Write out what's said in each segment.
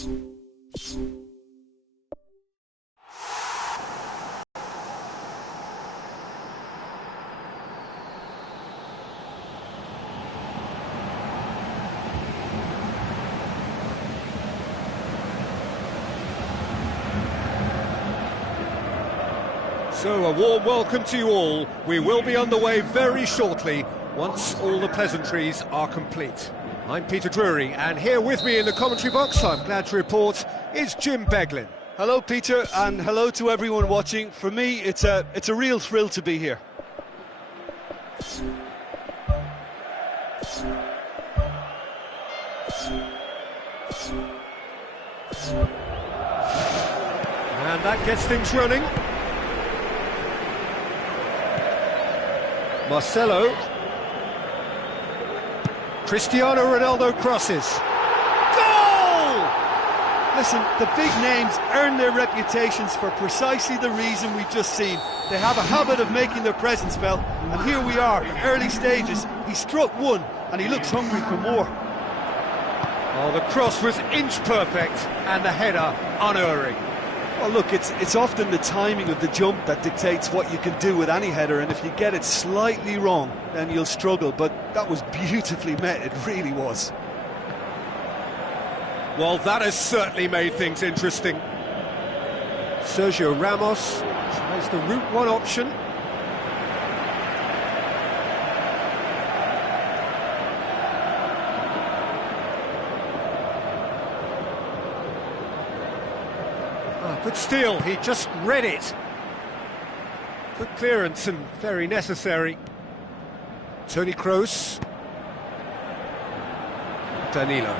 So, a warm welcome to you all. We will be underway very shortly, once all the pleasantries are complete. I'm Peter Drury, and here with me in the commentary box, I'm glad to report, is Jim Beglin. Hello, Peter, and hello to everyone watching. For me, it's a real thrill to be here. And that gets things running. Marcelo. Cristiano Ronaldo crosses. Goal! Listen, the big names earn their reputations for precisely the reason we've just seen. They have a habit of making their presence felt, and here we are, early stages. He struck one, and he looks hungry for more. Oh, the cross was inch perfect, and the header unerring. Well, look, it's often the timing of the jump that dictates what you can do with any header, and if you get it slightly wrong, then you'll struggle, but that was beautifully met, it really was. Well, that has certainly made things interesting. Sergio Ramos tries the route one option. Good steal, he just read it. Good clearance and very necessary. Toni Kroos. Danilo.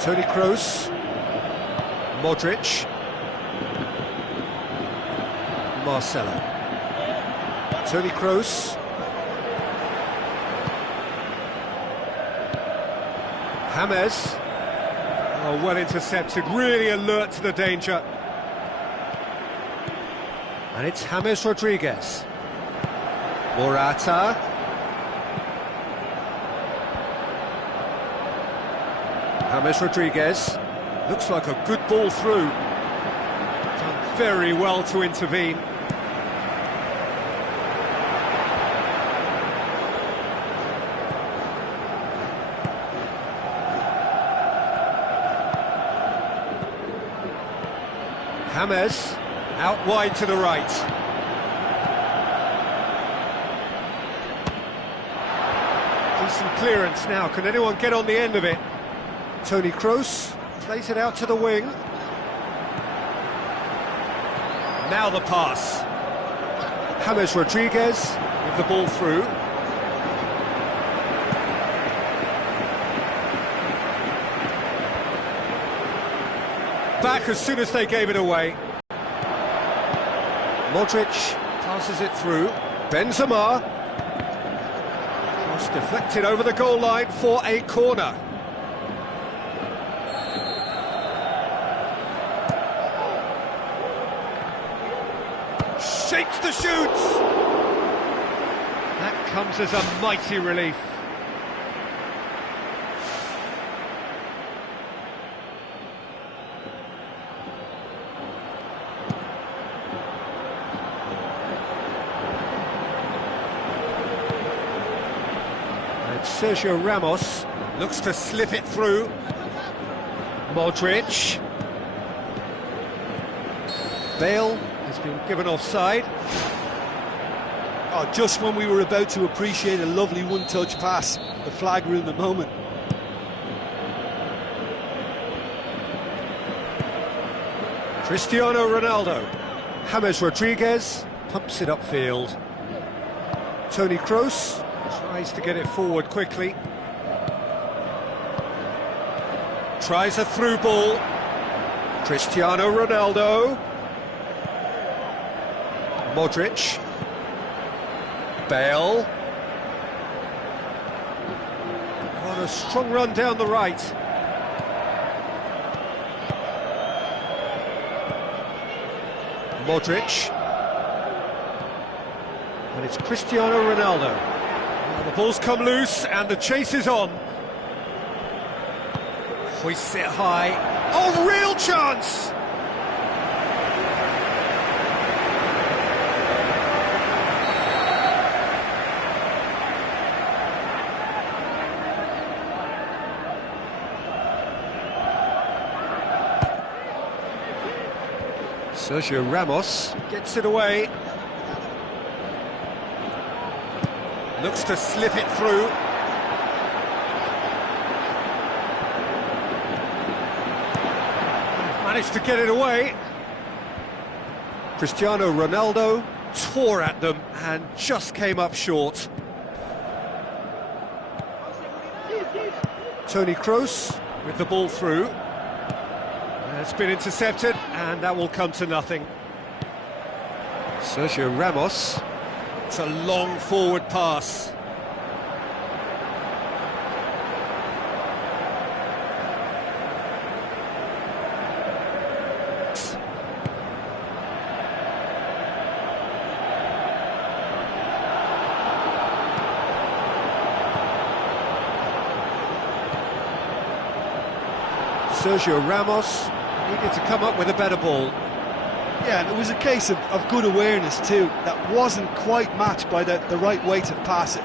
Toni Kroos. Modric. Marcelo. Toni Kroos. James. Oh, well intercepted, really alert to the danger. And it's James Rodriguez. Morata. James Rodriguez. Looks like a good ball through. Done very well to intervene. James, out wide to the right. Decent clearance now, can anyone get on the end of it? Toni Kroos plays it out to the wing. Now the pass. James Rodriguez with the ball through. Back as soon as they gave it away. Modric passes it through. Benzema. Cross deflected over the goal line for a corner. Shapes the shoots. That comes as a mighty relief. Sergio Ramos looks to slip it through. Modric. Bale has been given offside. Oh, just when we were about to appreciate a lovely one-touch pass, the flag ruined the moment. Cristiano Ronaldo. James Rodriguez pumps it upfield. Toni Kroos tries to get it forward quickly. Tries a through ball. Cristiano Ronaldo. Modric. Bale. On a strong run down the right. Modric. And it's Cristiano Ronaldo. Now the ball's come loose and the chase is on. Hoists it high. Oh, real chance! Sergio Ramos gets it away. Looks to slip it through. Managed to get it away. Cristiano Ronaldo tore at them and just came up short. Toni Kroos with the ball through. It's been intercepted, and that will come to nothing. Sergio Ramos. It's a long forward pass. Sergio Ramos needed to come up with a better ball. Yeah, and it was a case of good awareness too. That wasn't quite matched by the right weight of pass.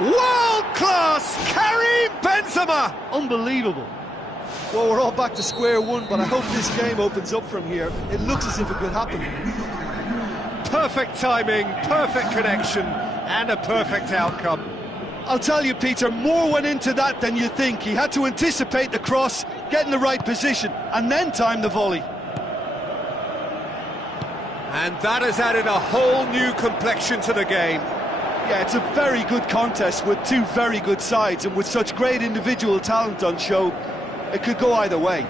World-class Karim Benzema! Unbelievable. Well, we're all back to square one, but I hope this game opens up from here. It looks as if it could happen. Perfect timing, perfect connection, and a perfect outcome. I'll tell you, Peter, more went into that than you think. He had to anticipate the cross, get in the right position, and then time the volley. And that has added a whole new complexion to the game. Yeah, it's a very good contest with two very good sides, and with such great individual talent on show, it could go either way.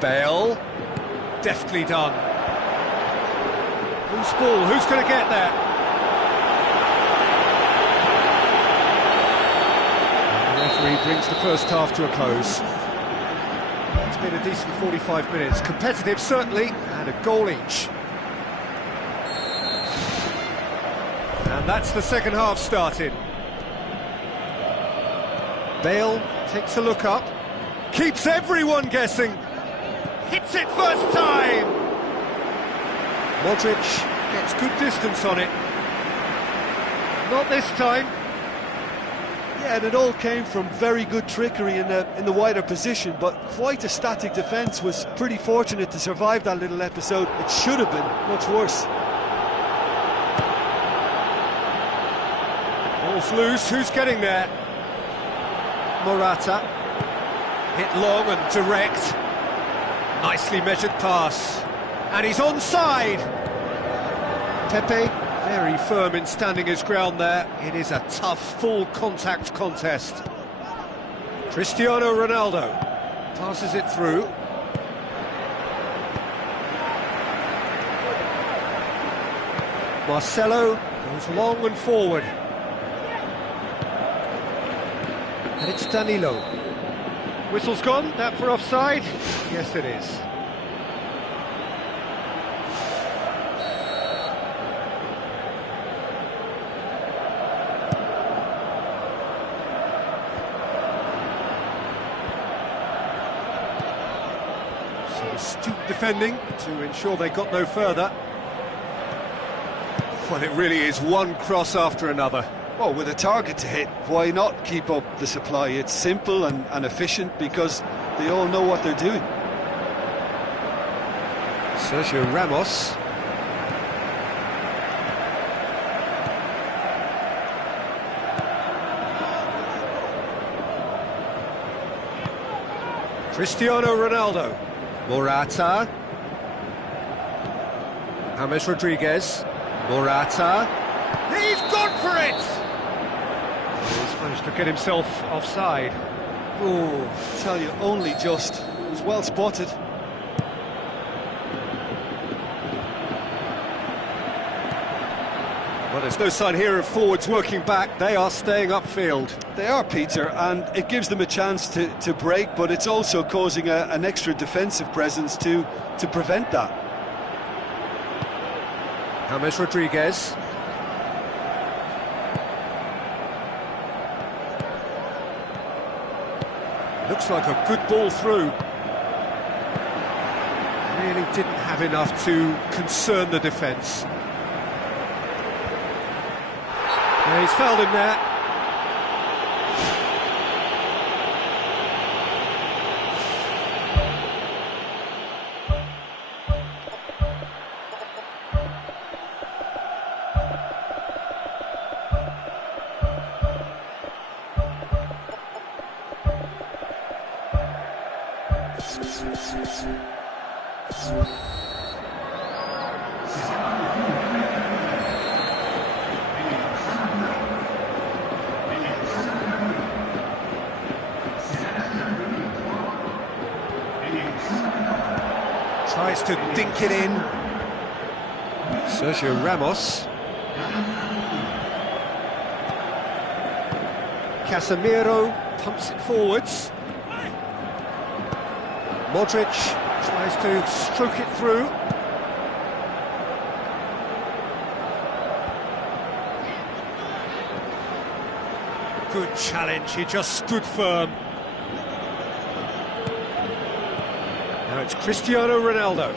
Bale, deftly done. Loose ball, who's going to get there? The referee brings the first half to a close. It's been a decent 45 minutes. Competitive, certainly, and a goal each. And that's the second half started. Bale takes a look up, keeps everyone guessing, hits it first time! Modric gets good distance on it. Not this time. Yeah, and it all came from very good trickery in the wider position, but quite a static defence. Was pretty fortunate to survive that little episode. It should have been much worse. Ball's loose, who's getting there? Morata. Hit long and direct. Nicely measured pass. And he's onside. Pepe, very firm in standing his ground there. It is a tough, full-contact contest. Cristiano Ronaldo passes it through. Marcelo goes long and forward. And it's Danilo. Whistle's gone, that for offside? Yes, it is. Astute defending to ensure they got no further. Well, it really is one cross after another. Well, with a target to hit, why not keep up the supply? It's simple and efficient because they all know what they're doing. Sergio Ramos. Cristiano Ronaldo. Morata. James Rodriguez. Morata. He's gone for it! He's managed to get himself offside. Oh, I tell you, only just. It was well spotted. Well, there's no sign here of forwards working back. They are staying upfield. They are, Peter, and it gives them a chance to break, but it's also causing an extra defensive presence to prevent that. James Rodriguez. Looks like a good ball through. Really didn't have enough to concern the defence. Yeah, he's fouled him there. Tries to dink it in. Sergio Ramos. Casemiro pumps it forwards. Modric tries to stroke it through. Good challenge, he just stood firm. Now it's Cristiano Ronaldo.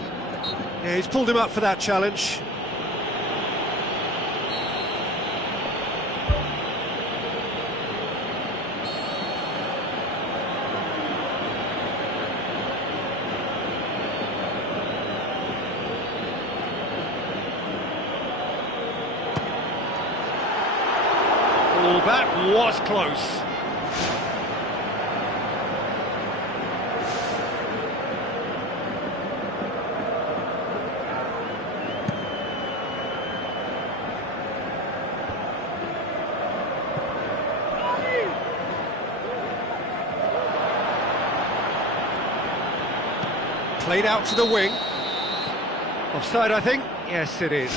Yeah, he's pulled him up for that challenge. Oh, that was close. Played out to the wing. Offside, I think. Yes, it is.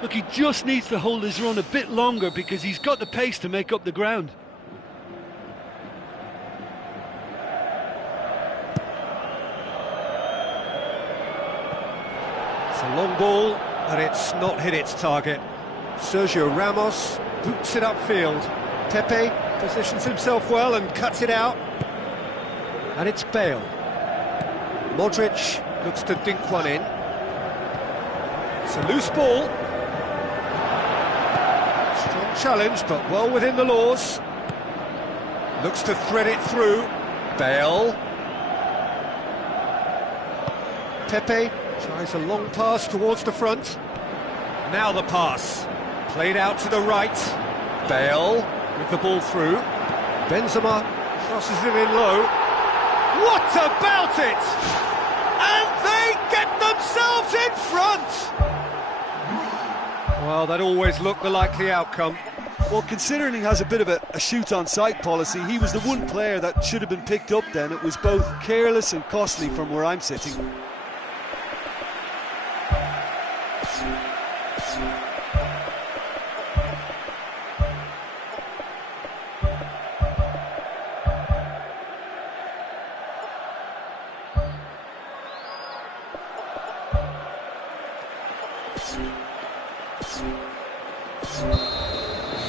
Look, he just needs to hold his run a bit longer because he's got the pace to make up the ground. It's a long ball, but it's not hit its target. Sergio Ramos boots it upfield. Pepe positions himself well and cuts it out. And it's Bale. Modric looks to dink one in. It's a loose ball. Strong challenge, but well within the laws. Looks to thread it through. Bale. Pepe tries a long pass towards the front. Now the pass. Played out to the right. Bale with the ball through. Benzema crosses it in low. What about it? And they get themselves in front! Well, that always looked the likely outcome. Well, considering he has a bit of a shoot-on-sight policy, he was the one player that should have been picked up then. It was both careless and costly from where I'm sitting.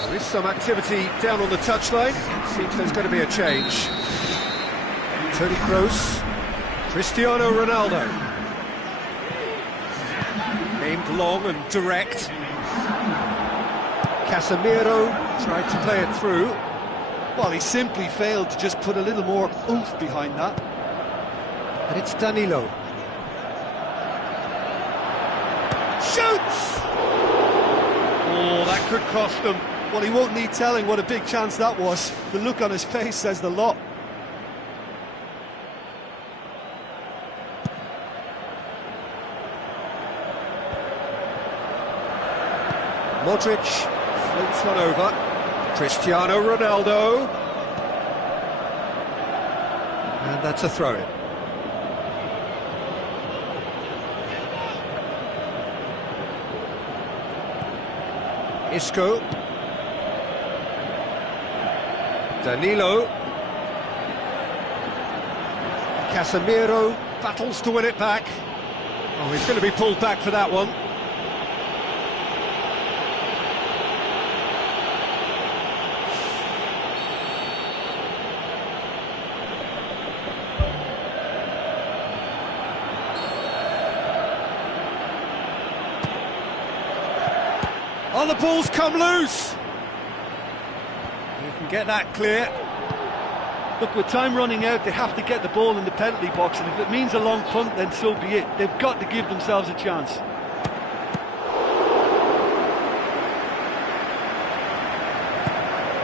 There is some activity down on the touchline. It seems there's going to be a change. Toni Kroos, Cristiano Ronaldo. Aimed long and direct. Casemiro tried to play it through. Well, he simply failed to just put a little more oomph behind that. And it's Danilo. Shoots! Oh, that could cost them. Well, he won't need telling what a big chance that was. The look on his face says the lot. Modric floats one over. Cristiano Ronaldo. And that's a throw-in. Isco. Danilo. Casemiro battles to win it back. Oh, he's going to be pulled back for that one. Oh, the ball's come loose! You can get that clear. Look, with time running out, they have to get the ball in the penalty box, and if it means a long punt, then so be it. They've got to give themselves a chance.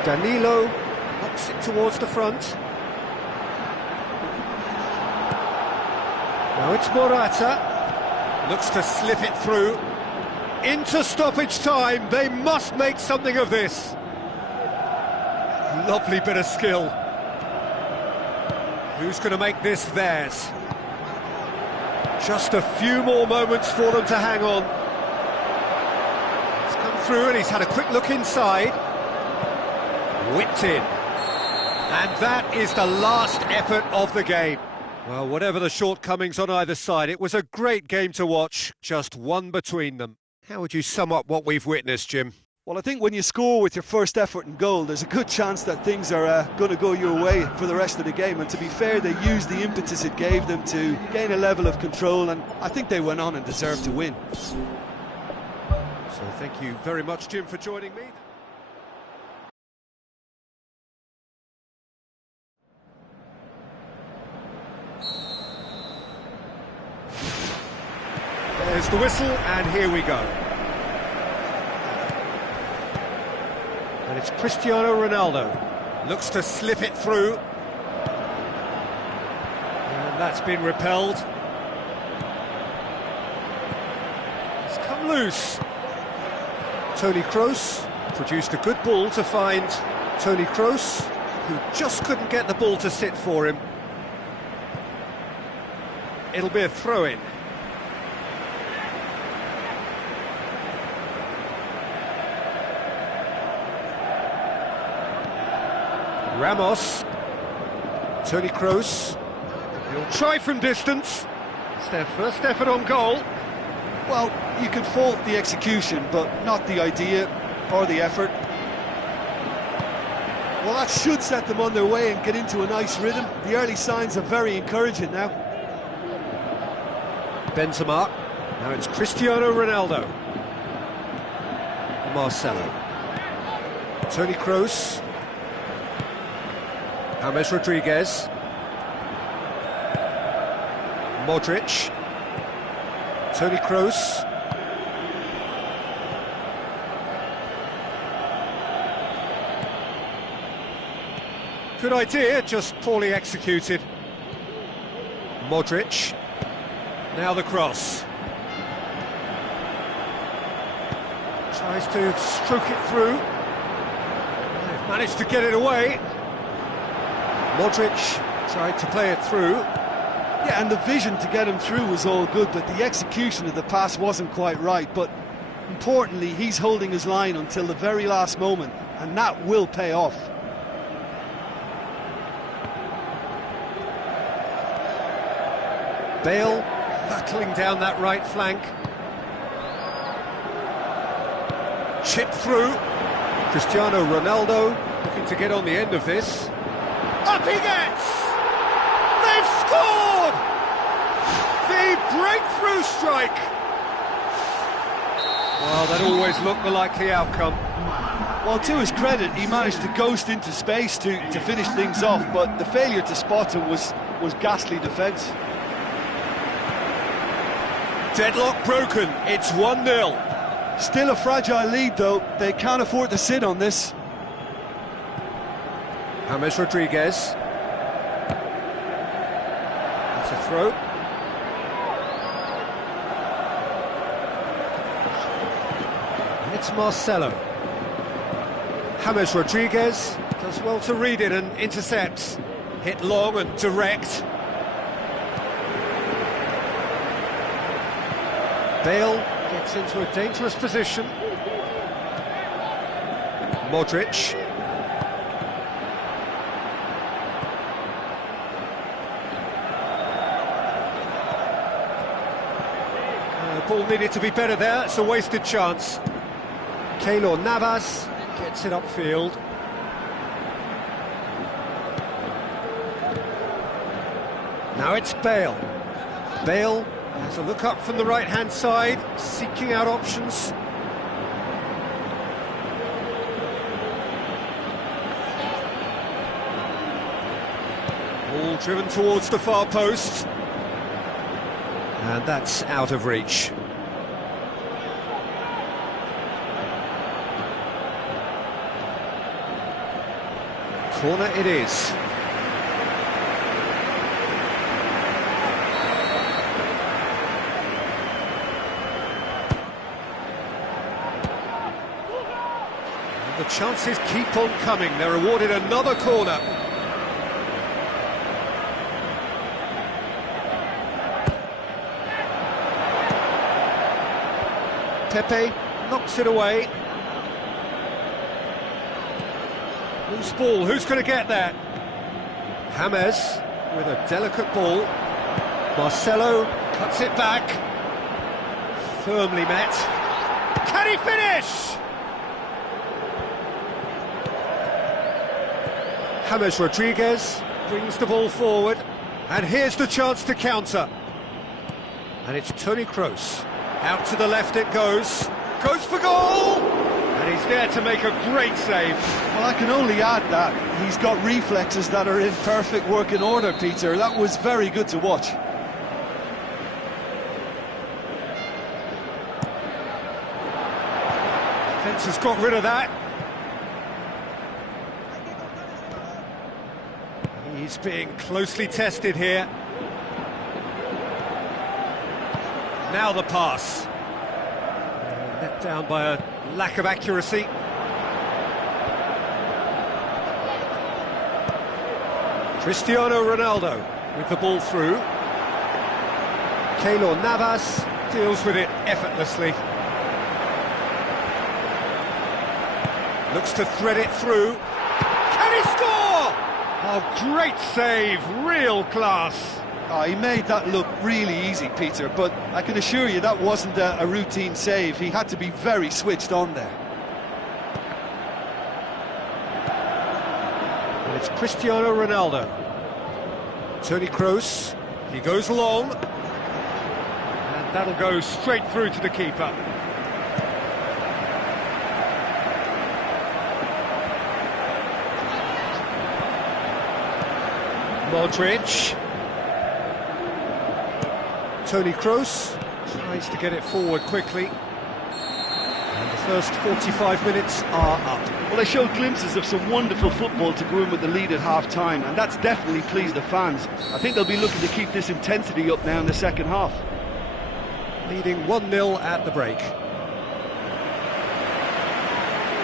Danilo knocks it towards the front. Now it's Morata. Looks to slip it through. Into stoppage time. They must make something of this. Lovely bit of skill. Who's going to make this theirs? Just a few more moments for them to hang on. He's come through and he's had a quick look inside. Whipped in. And that is the last effort of the game. Well, whatever the shortcomings on either side, it was a great game to watch, just one between them. How would you sum up what we've witnessed, Jim? Well, I think when you score with your first effort and goal, there's a good chance that things are going to go your way for the rest of the game. And to be fair, they used the impetus it gave them to gain a level of control, and I think they went on and deserved to win. So thank you very much, Jim, for joining me. There's the whistle, and here we go. And it's Cristiano Ronaldo. Looks to slip it through. And that's been repelled. It's come loose. Toni Kroos produced a good ball to find Toni Kroos, who just couldn't get the ball to sit for him. It'll be a throw-in. Ramos, Toni Kroos, he'll try from distance. It's their first effort on goal. Well, you can fault the execution, but not the idea or the effort. Well, that should set them on their way and get into a nice rhythm. The early signs are very encouraging now. Benzema, now it's Cristiano Ronaldo. Marcelo. Toni Kroos. James Rodriguez. Modric. Toni Kroos. Good idea, just poorly executed. Modric. Now the cross. Tries to stroke it through. They've managed to get it away. Modric tried to play it through. Yeah, and the vision to get him through was all good, but the execution of the pass wasn't quite right. But importantly, he's holding his line until the very last moment, and that will pay off. Bale battling down that right flank. Chip through. Cristiano Ronaldo looking to get on the end of this. Up he gets! They've scored! The breakthrough strike! Well, that always looked the likely outcome. Well, to his credit, he managed to ghost into space to finish things off, but the failure to spot him was ghastly defence. Deadlock broken, it's 1-0. Still a fragile lead, though. They can't afford to sit on this. James Rodriguez. That's a throw. And it's Marcelo. James Rodriguez does well to read it and intercepts. Hit long and direct. Bale gets into a dangerous position. Modric. The ball needed to be better there, it's a wasted chance. Keylor Navas gets it upfield. Now it's Bale. Bale has a look up from the right-hand side, seeking out options. driven towards the far post. And that's out of reach. Corner it is. The chances keep on coming. They're awarded another corner. Pepe knocks it away. Loose ball, who's going to get that? James with a delicate ball. Marcelo cuts it back. Firmly met. Can he finish? James Rodriguez brings the ball forward, and here's the chance to counter. And it's Toni Kroos. Out to the left it goes for goal! And he's there to make a great save. Well, I can only add that he's got reflexes that are in perfect working order, Peter. That was very good to watch. Defence has got rid of that. He's being closely tested here. Now the pass. Let down by a lack of accuracy. Cristiano Ronaldo with the ball through. Keylor Navas deals with it effortlessly. Looks to thread it through. Can he score? Oh, great save, real class. Oh, he made that look really easy, Peter, but I can assure you that wasn't a routine save. He had to be very switched on there. And it's Cristiano Ronaldo. Toni Kroos, he goes long. And that'll go straight through to the keeper. Modric. Toni Kroos tries to get it forward quickly. And the first 45 minutes are up. Well, they showed glimpses of some wonderful football to go in with the lead at half-time, and that's definitely pleased the fans. I think they'll be looking to keep this intensity up now in the second half. Leading 1-0 at the break.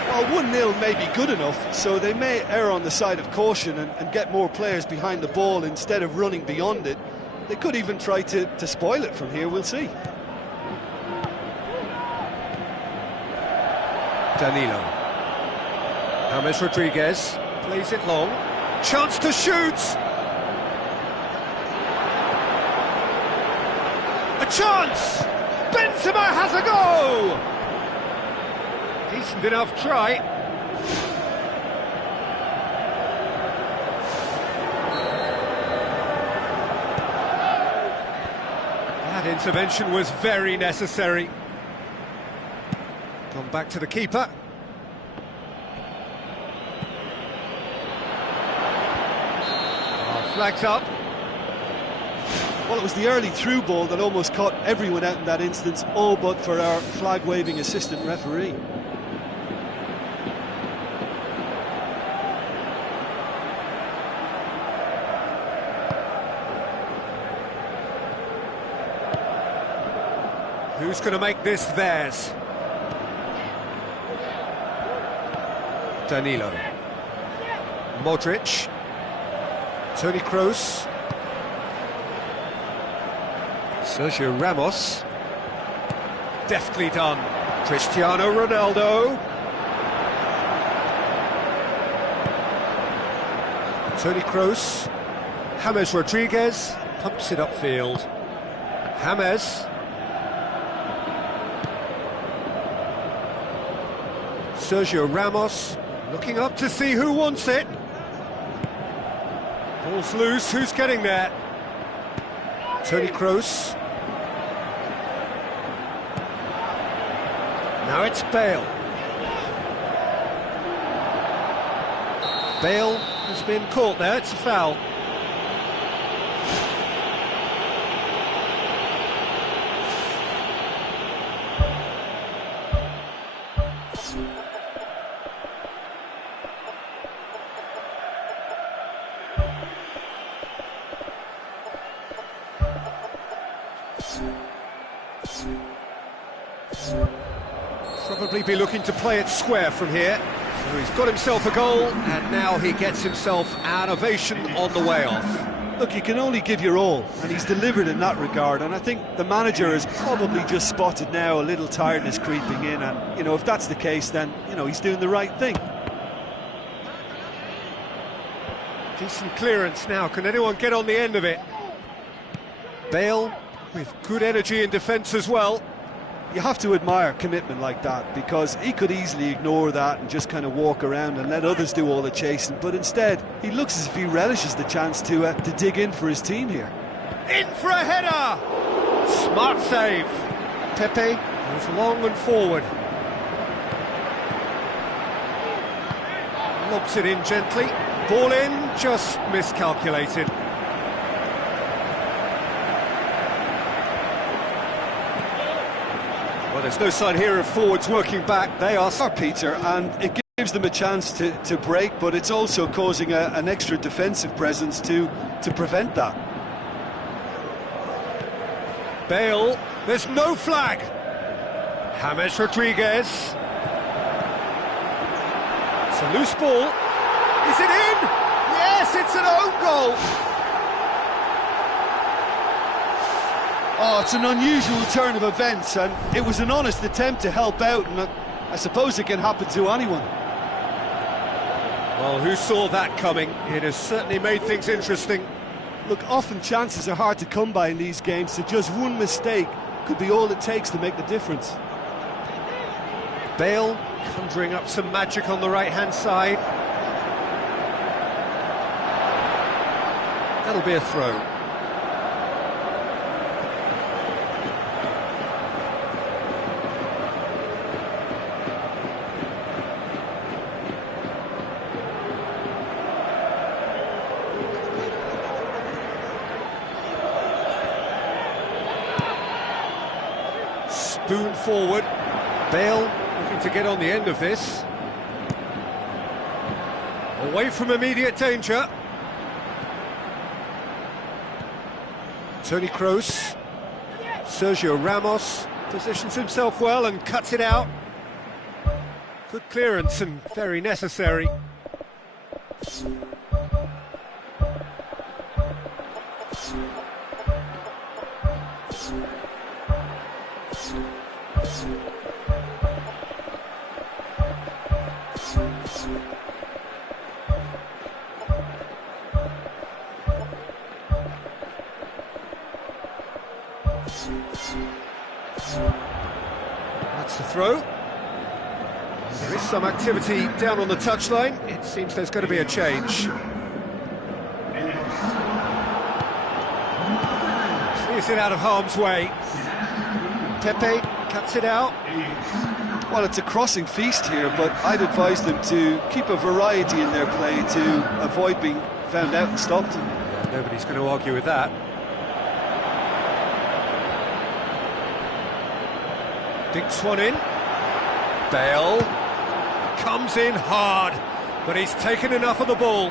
Well, 1-0 may be good enough, so they may err on the side of caution and get more players behind the ball instead of running beyond it. They could even try to spoil it from here, we'll see. Danilo. James Rodriguez plays it long. Chance to shoot! A chance! Benzema has a go! Decent enough try. That intervention was very necessary. Gone back to the keeper. Flags up. Well, it was the early through ball that almost caught everyone out in that instance, all but for our flag-waving assistant referee. Who's going to make this theirs? Danilo. Modric. Toni Kroos. Sergio Ramos. Deftly done. Cristiano Ronaldo. Toni Kroos. James Rodriguez pumps it upfield. James. Sergio Ramos looking up to see who wants it. Ball's loose, who's getting there? Toni Kroos. Now it's Bale. Bale has been caught there, it's a foul. Probably be looking to play it square from here. So he's got himself a goal, and now he gets himself an ovation on the way off. Look, you can only give your all, and he's delivered in that regard, and I think the manager has probably just spotted now a little tiredness creeping in, and, you know, if that's the case, then, you know, he's doing the right thing. Decent clearance now, can anyone get on the end of it? Bale with good energy in defence as well. You have to admire commitment like that, because he could easily ignore that and just kind of walk around and let others do all the chasing, but instead he looks as if he relishes the chance to dig in for his team here. In for a header! Smart save. Pepe goes long and forward. Lobs it in gently. Ball in, just miscalculated. Well, there's no sign here of forwards working back. They are, Peter, and it gives them a chance to break, but it's also causing an extra defensive presence to prevent that. Bale, there's no flag. James Rodriguez. It's a loose ball. Is it in? Yes, it's an own goal. Oh, it's an unusual turn of events, and it was an honest attempt to help out, and I suppose it can happen to anyone. Well, who saw that coming? It has certainly made things interesting. Look, often chances are hard to come by in these games, so just one mistake could be all it takes to make the difference. Bale conjuring up some magic on the right-hand side. That'll be a throw. Spoon forward. Bale looking to get on the end of this. Away from immediate danger. Toni Kroos. Sergio Ramos positions himself well and cuts it out. Good clearance and very necessary. That's the throw. There is some activity down on the touchline. It seems there's going to be a change. Clears it out of harm's way. Pepe cuts it out. Well, it's a crossing feast here, but I'd advise them to keep a variety in their play to avoid being found out and stopped. Yeah, nobody's going to argue with that. Dinks one in. Bale comes in hard, but he's taken enough of the ball.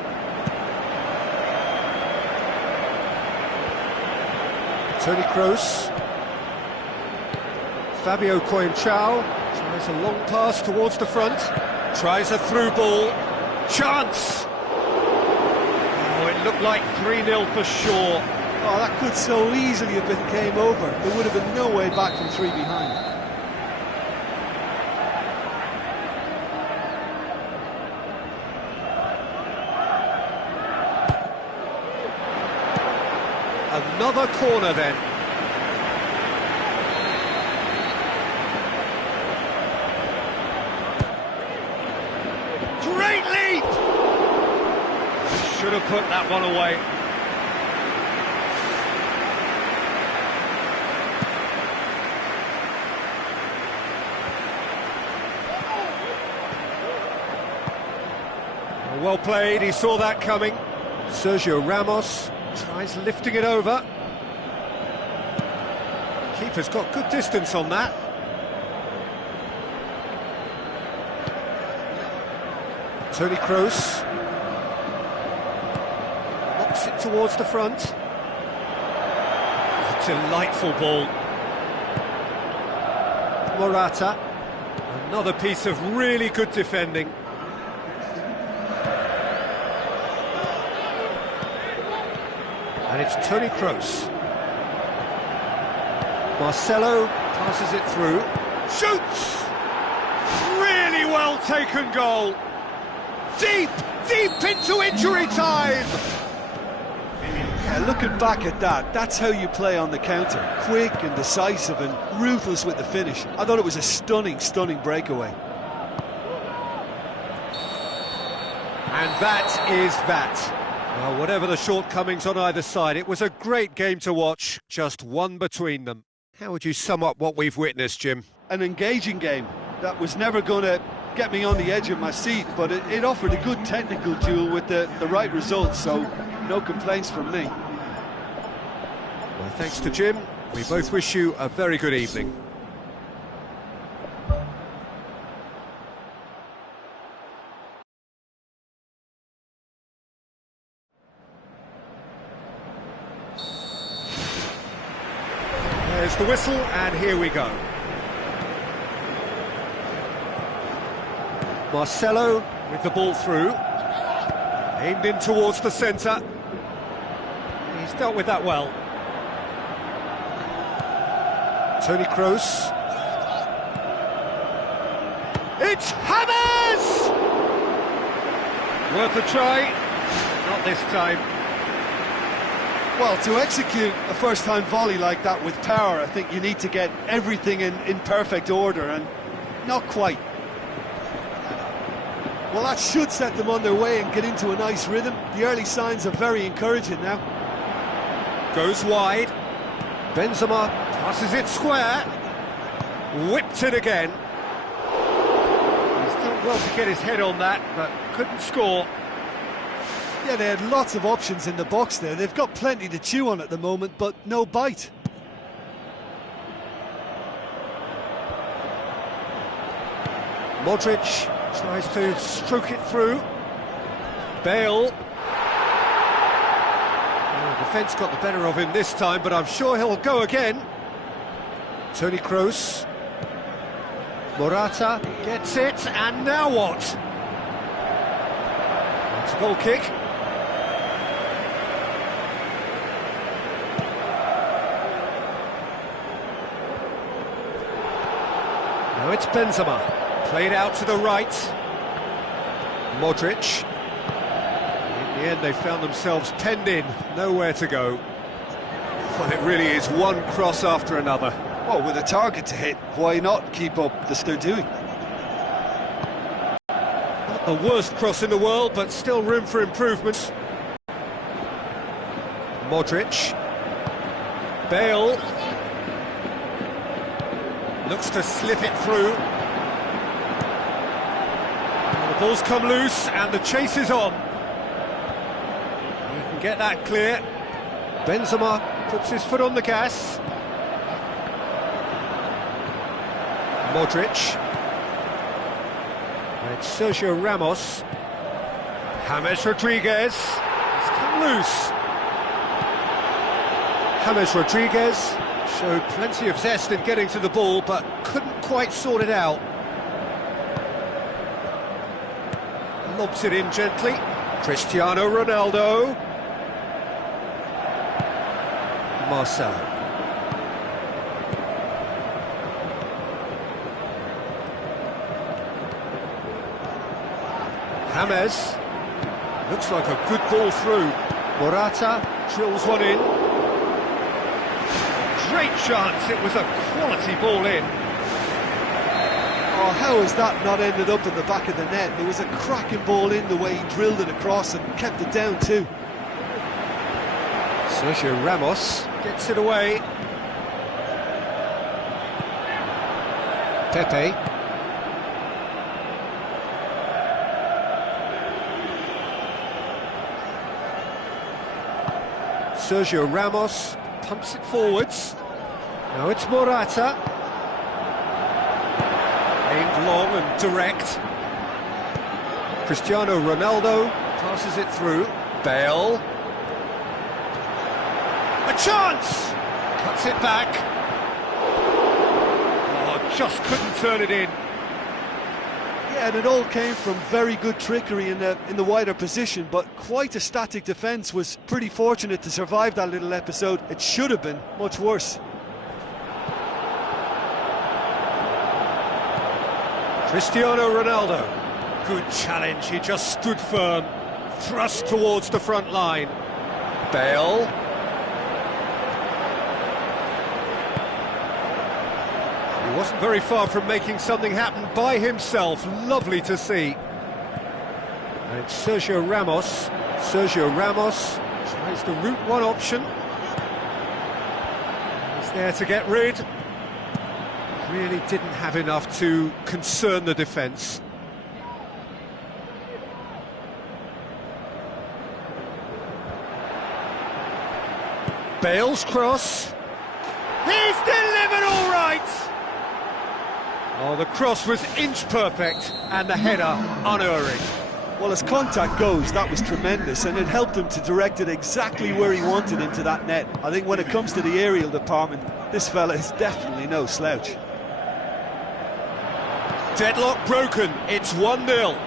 Toni Kroos. Fabio Coentrao tries a long pass towards the front. Tries a through ball. Chance! Oh, it looked like 3-0 for sure. Oh, that could so easily have been game over. There would have been no way back from 3 behind. Another corner then. Great lead! Should have put that one away. Well played, he saw that coming. Sergio Ramos tries lifting it over. Keeper's got good distance on that. Toni Kroos knocks it towards the front. delightful ball. Morata. Another piece of really good defending. And it's Toni Kroos. Marcelo passes it through. Shoots! Really well taken goal. Deep into injury time. Yeah, looking back at that, that's how you play on the counter. Quick and decisive and ruthless with the finish. I thought it was a stunning breakaway. And that is that. Well, whatever the shortcomings on either side, it was a great game to watch, just one between them. How would you sum up what we've witnessed, Jim? An engaging game that was never going to get me on the edge of my seat, but it offered a good technical duel with the right results, so no complaints from me. Well, thanks to Jim. We both wish you a very good evening. There's the whistle, and here we go. Marcelo with the ball through. Aimed in towards the centre. He's dealt with that well. Toni Kroos. It's James! Worth a try. Not this time. Well, to execute a first-time volley like that with power, I think you need to get everything in perfect order, and not quite. Well, that should set them on their way and get into a nice rhythm. The early signs are very encouraging now. Goes wide. Benzema passes it square. Whipped it again. He's done well to get his head on that, but couldn't score. Yeah, they had lots of options in the box there. They've got plenty to chew on at the moment, but no bite. Modric tries to stroke it through. Bale. Oh, the defence got the better of him this time, but I'm sure he'll go again. Toni Kroos. Morata gets it, and now what? It's a goal kick. Now it's Benzema. Played out to the right. Modric. In the end, they found themselves penned in, nowhere to go. Well, it really is one cross after another. Well, with a target to hit, why not keep up as they're doing? Not the worst cross in the world, but still room for improvement. Modric. Bale. Looks to slip it through. The ball's come loose and the chase is on. You can get that clear. Benzema puts his foot on the gas. Modric. And it's Sergio Ramos. James Rodriguez. It's come loose. James Rodriguez showed plenty of zest in getting to the ball, but couldn't quite sort it out. Lobs it in gently. Cristiano Ronaldo. Marcelo. James. Looks like a good ball through. Morata drills one in. Great chance, it was a quality ball in. Oh, how has that not ended up in the back of the net? It was a cracking ball in the way he drilled it across and kept it down too. Sergio Ramos gets it away. Pepe. Sergio Ramos pumps it forwards. Now it's Morata. Aimed long and direct. Cristiano Ronaldo passes it through. Bale. A chance! Cuts it back. Oh, just couldn't turn it in. Yeah, and it all came from very good trickery in the wider position, but quite a static defence. Was pretty fortunate to survive that little episode. It should have been much worse. Cristiano Ronaldo. Good challenge, he just stood firm. Thrust towards the front line. Bale. He wasn't very far from making something happen by himself. Lovely to see. And it's Sergio Ramos. Sergio Ramos tries the route one option. He's there to get rid. Really didn't have enough to concern the defence. Bale's cross. He's delivered all right! Oh, the cross was inch perfect and the header unerring. Well, as contact goes, that was tremendous, and it helped him to direct it exactly where he wanted into that net. I think when it comes to the aerial department, this fella is definitely no slouch. Deadlock broken, it's 1-0.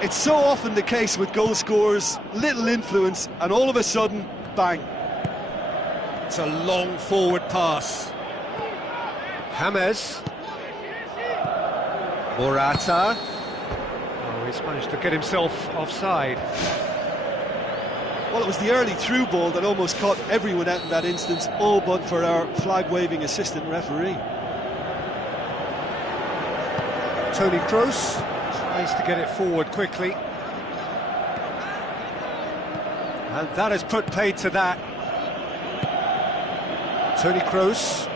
It's so often the case with goal scorers, little influence, and all of a sudden, bang. It's a long forward pass. James. Morata. Oh, he's managed to get himself offside. Well, it was the early through ball that almost caught everyone out in that instance, all but for our flag-waving assistant referee. Toni Kroos tries to get it forward quickly. And that has put paid to that. Toni Kroos.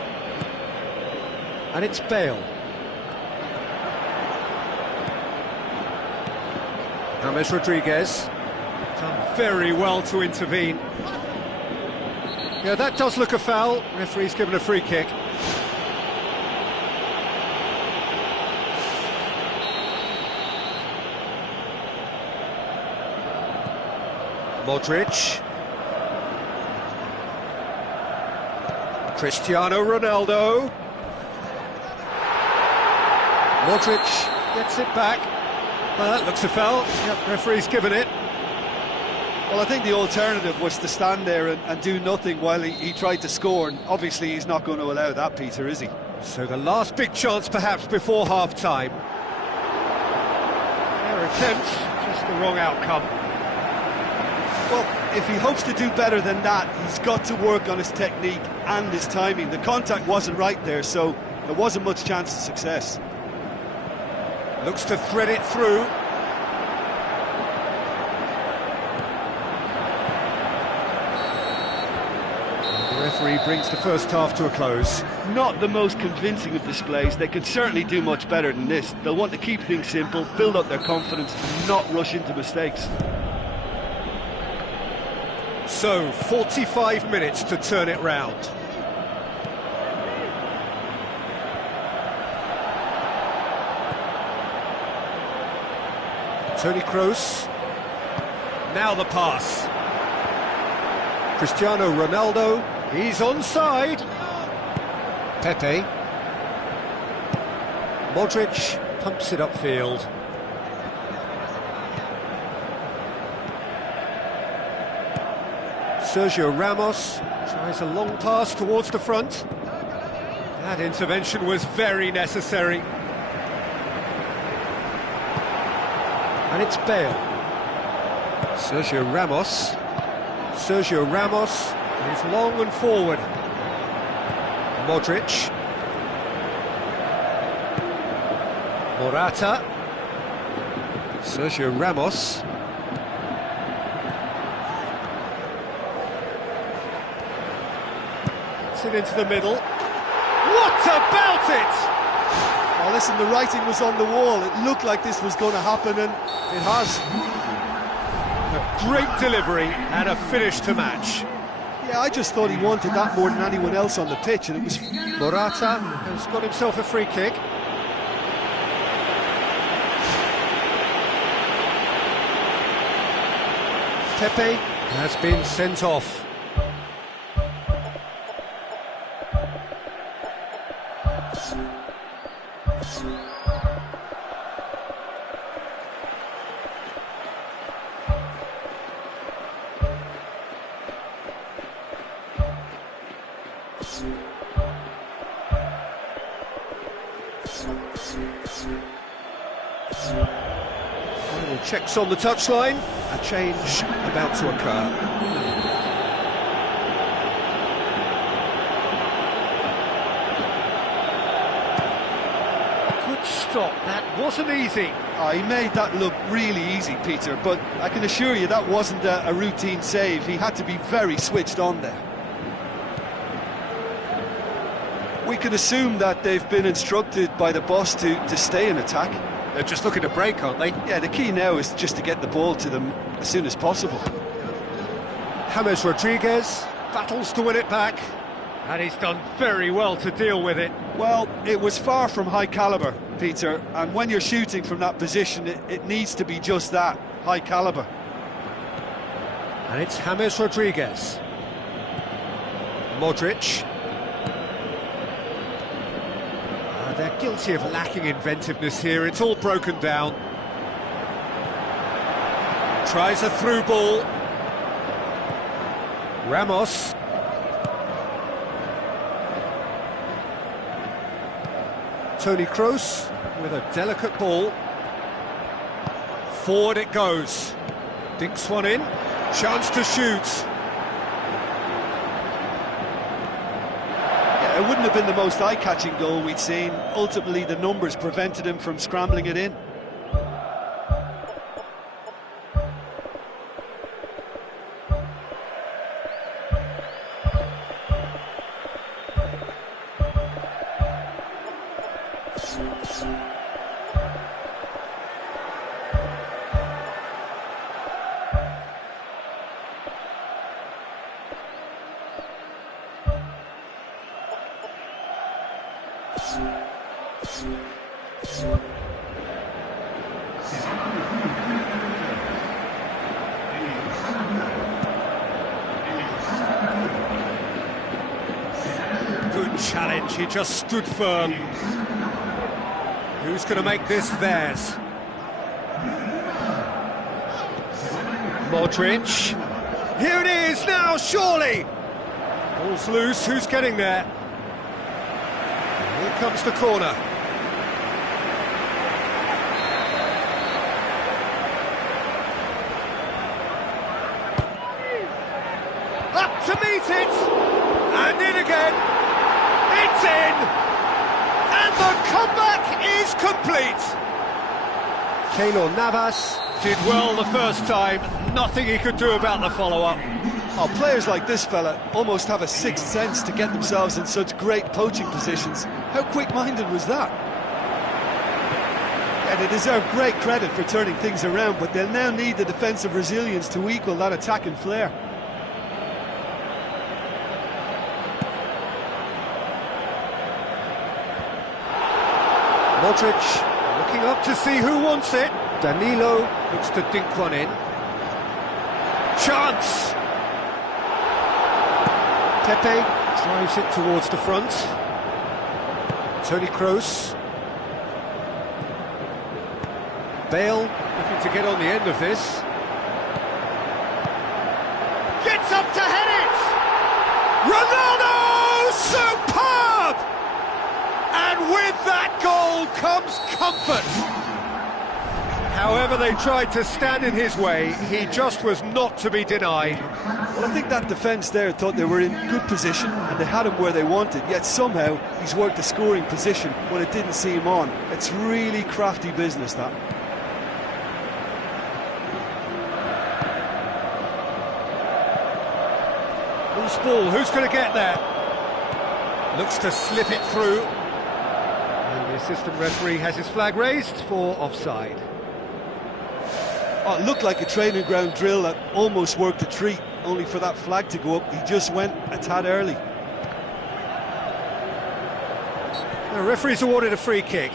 And it's Bale. James Rodriguez. Done very well to intervene. Yeah, that does look a foul. Referee's given a free kick. Modric. Cristiano Ronaldo. Modric gets it back. Well, that looks a foul. Yep, referee's given it. Well, I think the alternative was to stand there and do nothing while he tried to score, and obviously he's not going to allow that, Peter, is he? So the last big chance perhaps before half-time. Fair attempt, just the wrong outcome. Well, if he hopes to do better than that, he's got to work on his technique and his timing. The contact wasn't right there, so there wasn't much chance of success. Looks to thread it through. The referee brings the first half to a close. Not the most convincing of displays. They could certainly do much better than this. They'll want to keep things simple, build up their confidence, and not rush into mistakes. So, 45 minutes to turn it round. Toni Kroos. Now the pass. Cristiano Ronaldo. He's onside. Pepe. Modric pumps it upfield. Sergio Ramos tries a long pass towards the front. That intervention was very necessary. And it's Bale. Sergio Ramos. Sergio Ramos is long and forward. Modric. Morata. Sergio Ramos. Gets it into the middle. What about it? Oh, listen, the writing was on the wall. It looked like this was going to happen, and it has. A great delivery and a finish to match. Yeah, I just thought he wanted that more than anyone else on the pitch, and it was... Morata has got himself a free kick. Pepe has been sent off. Final checks on the touchline, a change about to occur. Good stop, that wasn't easy. Oh, he made that look really easy, Peter, but I can assure you that wasn't a routine save. He had to be very switched on there. We can assume that they've been instructed by the boss to stay in attack. They're just looking to break, aren't they? Yeah, the key now is just to get the ball to them as soon as possible. James Rodriguez battles to win it back, and he's done very well to deal with it. Well, it was far from high caliber, Peter, and when you're shooting from that position, it needs to be just that, high caliber. And it's James Rodriguez. Modric. They're guilty of lacking inventiveness here, it's all broken down. Tries a through ball. Ramos. Toni Kroos with a delicate ball. Forward it goes. Dinks one in. Chance to shoot. It wouldn't have been the most eye-catching goal we'd seen. Ultimately, the numbers prevented him from scrambling it in. Good challenge, he just stood firm. Who's going to make this theirs? Modric. Here it is now, surely! Ball's loose, who's getting there? Here comes the corner. Up to meet it! And in again! It's in! And the comeback is complete! Keylor Navas did well the first time, nothing he could do about the follow-up. Oh, players like this fella almost have a sixth sense to get themselves in such great poaching positions. How quick-minded was that? And they deserve great credit for turning things around, but they'll now need the defensive resilience to equal that attacking flair. Modric looking up to see who wants it. Danilo looks to dink one in. Chance! Pepe drives it towards the front. Toni Kroos. Bale looking to get on the end of this. Gets up to head it! Ronaldo! Superb! And with that goal comes comfort. However they tried to stand in his way, he just was not to be denied. Well, I think that defence there thought they were in good position and they had him where they wanted, yet somehow he's worked a scoring position when it didn't see him on. It's really crafty business, that. Loose ball, who's going to get there? Looks to slip it through. And the assistant referee has his flag raised for offside. Oh, it looked like a training ground drill that almost worked a treat, only for that flag to go up. He just went a tad early. The referee's awarded a free kick.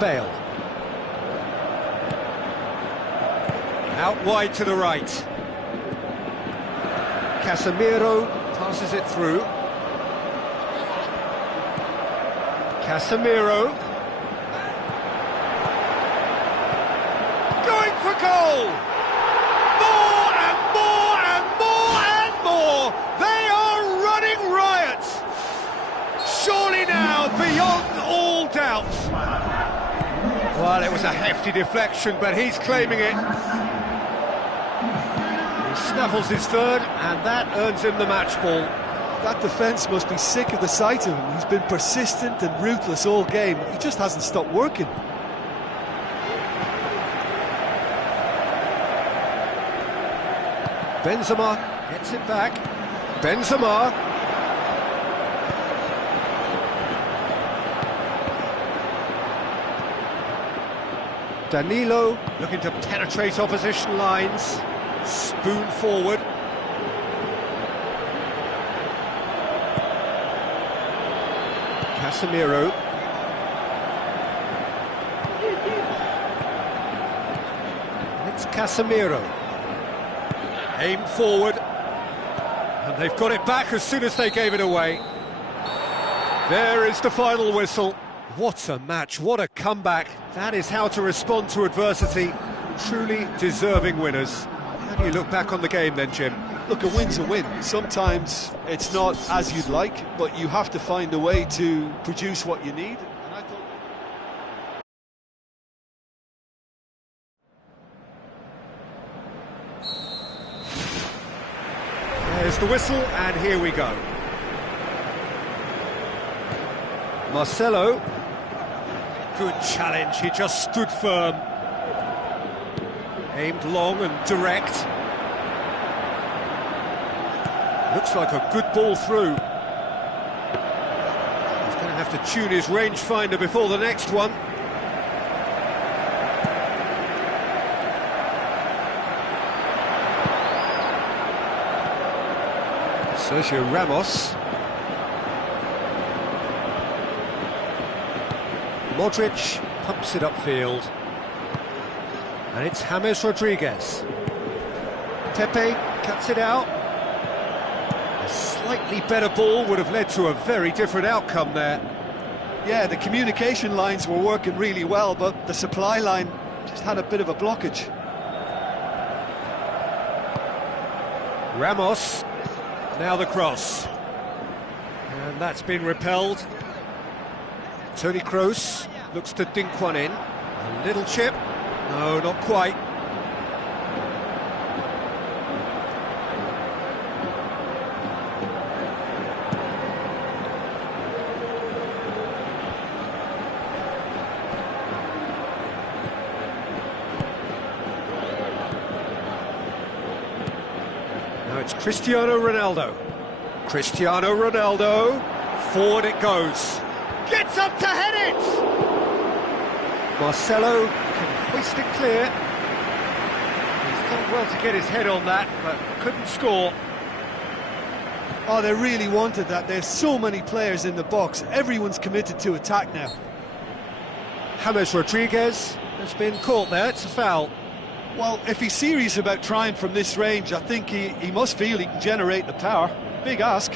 Bale. Out wide to the right. Casemiro passes it through. Casemiro. Going for goal! More and more and more and more! They are running riot! Surely now, beyond all doubt. Well, it was a hefty deflection, but he's claiming it. He snuffles his third, and that earns him the match ball. That defence must be sick of the sight of him. He's been persistent and ruthless all game. He just hasn't stopped working. Benzema gets it back. Benzema. Danilo looking to penetrate opposition lines. Spoon forward. Casemiro. And it's Casemiro. Aimed forward. And they've got it back as soon as they gave it away. There is the final whistle. What a match, what a comeback. That is how to respond to adversity. Truly deserving winners. How do you look back on the game then, Jim? Look, a win's a win. Sometimes it's not as you'd like, but you have to find a way to produce what you need. And I thought... There's the whistle, and here we go. Marcelo. Good challenge, he just stood firm. Aimed long and direct. Looks like a good ball through. He's going to have to tune his rangefinder before the next one. Sergio Ramos. Modric pumps it upfield. And it's James Rodriguez. Pepe cuts it out. A slightly better ball would have led to a very different outcome there. Yeah, the communication lines were working really well, but the supply line just had a bit of a blockage. Ramos. Now the cross. And that's been repelled. Toni Kroos looks to dink one in. A little chip. No, not quite. Now it's Cristiano Ronaldo. Cristiano Ronaldo. Forward it goes. Gets up to head it! Marcelo can hoist it clear. He's done well to get his head on that, but couldn't score. Oh, they really wanted that. There's so many players in the box. Everyone's committed to attack now. James Rodriguez has been caught there. It's a foul. Well, if he's serious about trying from this range, I think he must feel he can generate the power. Big ask.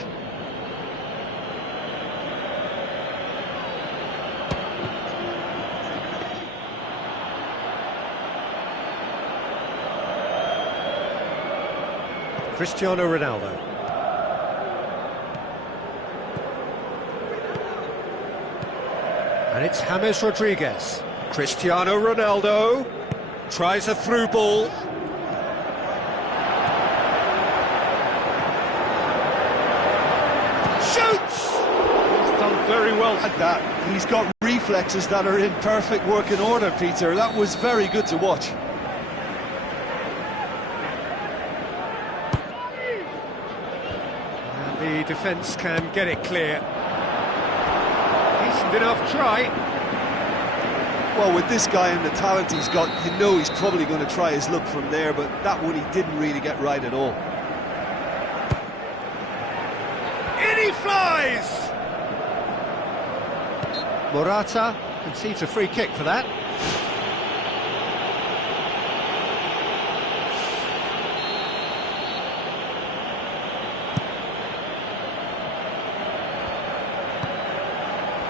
Cristiano Ronaldo. And it's James Rodriguez. Cristiano Ronaldo tries a through ball. Shoots! He's done very well at that. He's got reflexes that are in perfect working order, Peter. That was very good to watch. The defence can get it clear. Decent enough try. Well, with this guy and the talent he's got, you know he's probably going to try his luck from there, but that one he didn't really get right at all. In he flies! Morata Concedes a free kick for that.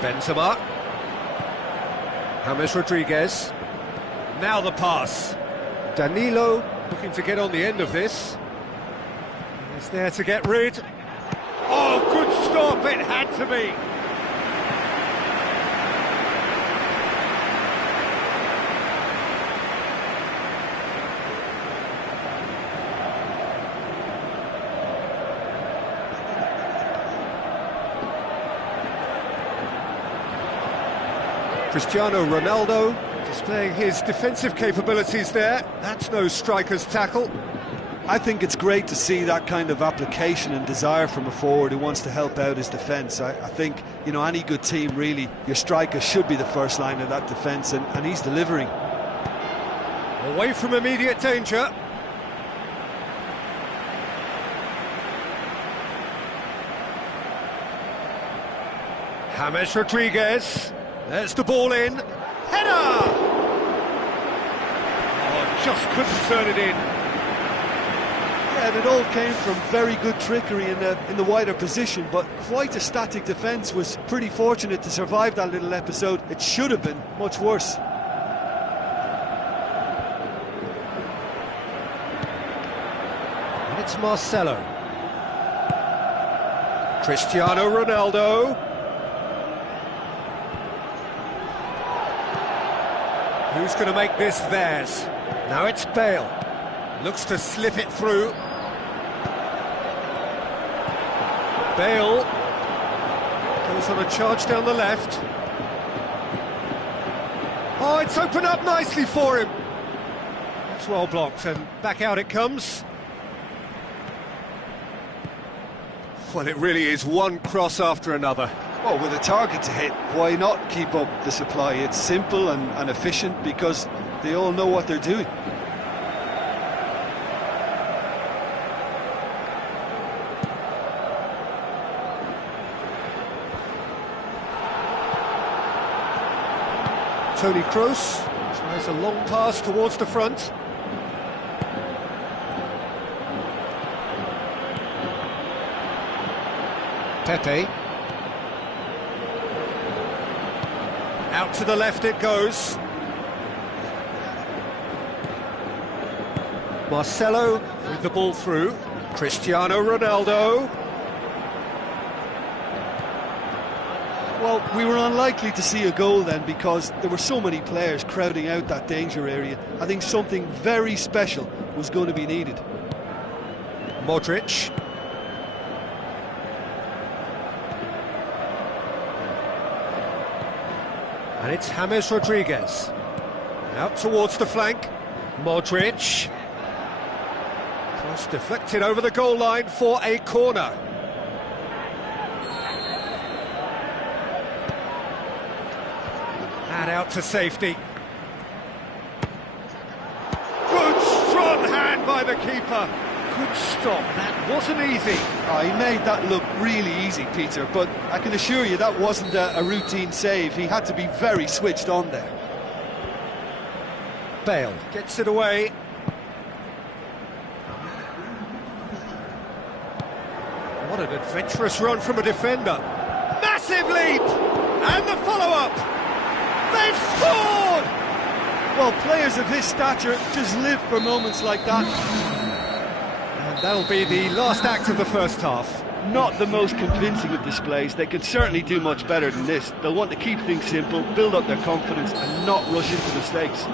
Benzema. James Rodriguez. Now the pass. Danilo looking to get on the end of this. He's there to get rid. Oh, good stop, it had to be. Cristiano Ronaldo displaying his defensive capabilities there. That's no striker's tackle. I think it's great to see that kind of application and desire from a forward who wants to help out his defence. I think, you know, any good team, really, your striker should be the first line of that defence, and he's delivering. Away from immediate danger. James Rodriguez. There's the ball in. Header! Oh, just couldn't turn it in. Yeah, and it all came from very good trickery in the wider position, but quite a static defence. Was pretty fortunate to survive that little episode. It should have been much worse. And it's Marcelo. Cristiano Ronaldo. Who's going to make this theirs? Now it's Bale. Looks to slip it through. Bale goes on a charge down the left. Oh, it's opened up nicely for him. That's well blocked, and back out it comes. Well, it really is one cross after another. Well, with a target to hit, why not keep up the supply? It's simple and efficient because they all know what they're doing. Toni Kroos tries a long pass towards the front. Pepe. Out to the left it goes. Marcelo with the ball through. Cristiano Ronaldo. Well, we were unlikely to see a goal then because there were so many players crowding out that danger area. I think something very special was going to be needed. Modric. And it's James Rodriguez. Out towards the flank. Modric. Cross deflected over the goal line for a corner. And out to safety. Good strong hand by the keeper. Good stop, that wasn't easy. Oh, he made that look really easy, Peter, but I can assure you that wasn't a routine save. He had to be very switched on there. Bale gets it away. What an adventurous run from a defender. Massive leap! And the follow-up! They've scored! Well, players of his stature just live for moments like that. And that'll be the last act of the first half. Not the most convincing of displays. They could certainly do much better than this. They'll want to keep things simple, build up their confidence and not rush into mistakes.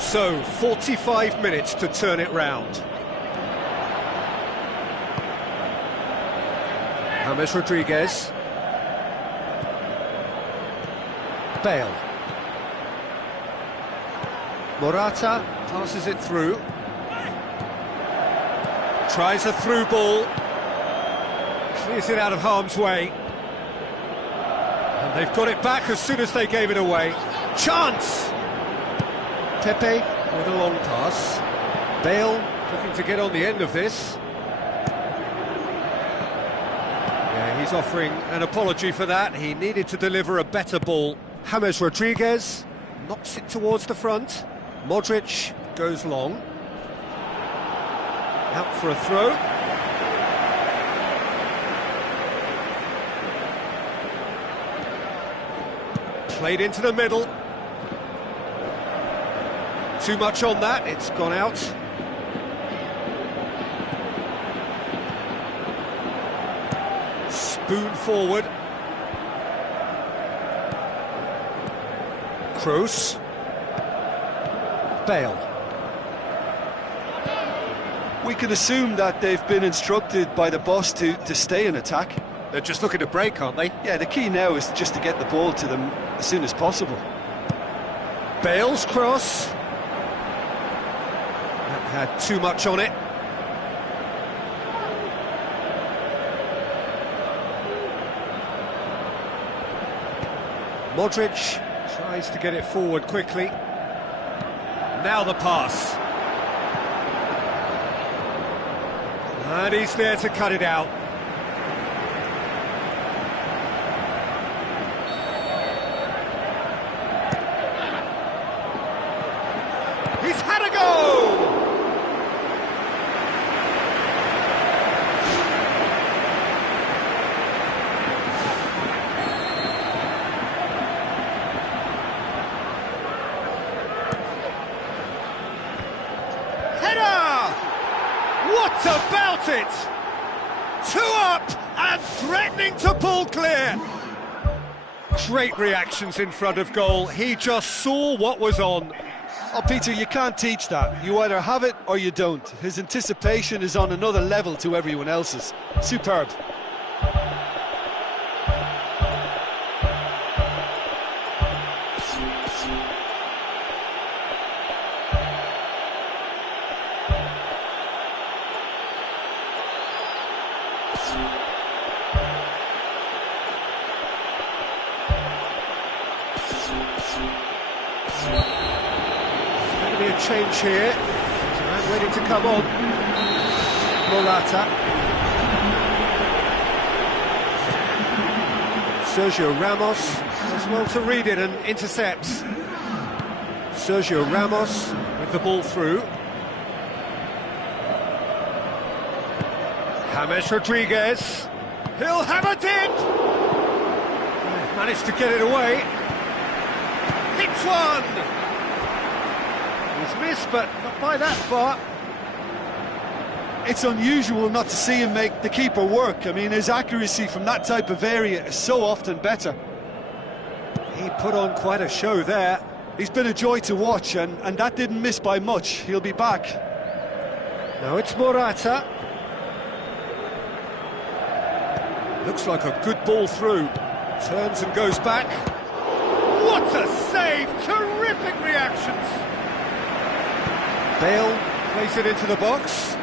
So, 45 minutes to turn it round. James Rodriguez. Bale. Morata passes it through. Tries a through ball. Clears it out of harm's way. And they've got it back as soon as they gave it away. Chance! Pepe with a long pass. Bale looking to get on the end of this. Yeah, He's offering an apology for that. He needed to deliver a better ball. James Rodriguez knocks it towards the front. Modric goes long. Out for a throw. Played into the middle. Too much on that, it's gone out. Spoon forward. Kroos. Bale. We can assume that they've been instructed by the boss to stay in attack. They're just looking to break, aren't they? Yeah, the key now is just to get the ball to them as soon as possible. Bale's cross. That had too much on it. Modric tries to get it forward quickly. Now the pass. And he's there to cut it out. He's had a go! Header! What about it? 2 up and threatening to pull clear. Great reactions in front of goal. He just saw what was on. Oh, Peter, you can't teach that. You either have it or you don't. His anticipation is on another level to everyone else's. Superb. Be a change here. And waiting to come on. Morata. Sergio Ramos does well to read it and intercepts. Sergio Ramos with the ball through. James Rodriguez. He'll have a dip. Managed to get it away. Hits one. He's missed, but not by that far. It's unusual not to see him make the keeper work. I mean, his accuracy from that type of area is so often better. He put on quite a show there. He's been a joy to watch, and that didn't miss by much. He'll be back. Now it's Morata. Looks like a good ball through. Turns and goes back. What a save! Terrific reactions! Bale plays it into the box.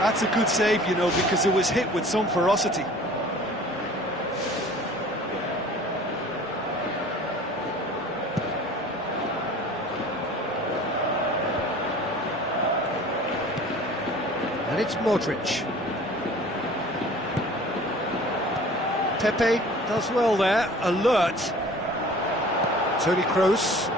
That's a good save, you know, because it was hit with some ferocity. And it's Modric. Pepe does well there, alert. Toni Kroos.